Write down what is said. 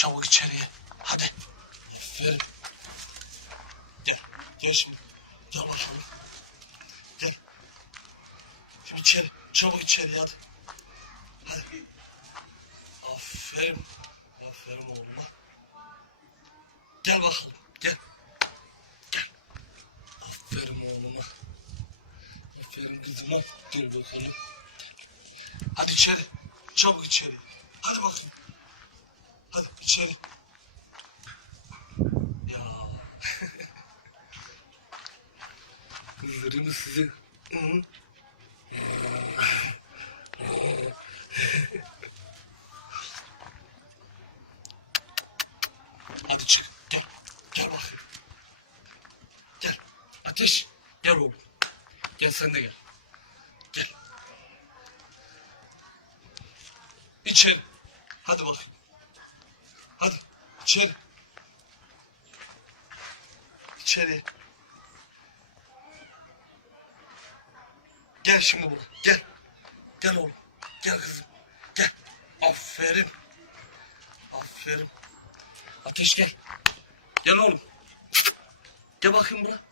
Çabuk içeriye. Hadi. Aferin. Gel. Gel şimdi. Gel bakalım. Gel. Şimdi içeri. Çabuk içeri hadi. Hadi. Aferin. Aferin oğluma. Gel bakalım. Gel. Gel. Aferin oğluma. Aferin kızıma. Dur bakalım. Hadi içeri. Çabuk içeri. Hadi bakayım. Hadi içeri. Ya. Kızdırayım sizi. Hadi çık. Gel. Gel bakayım. Gel. Ateş. Gel oğlum. Gel sen de gel. Gel. İçeri. Hadi bakayım. Hadi. İçeri. İçeri. Gel şimdi buraya. Gel. Gel oğlum. Gel kızım. Gel. Aferin. Aferin. Ateş gel. Gel oğlum. Gel bakayım buraya.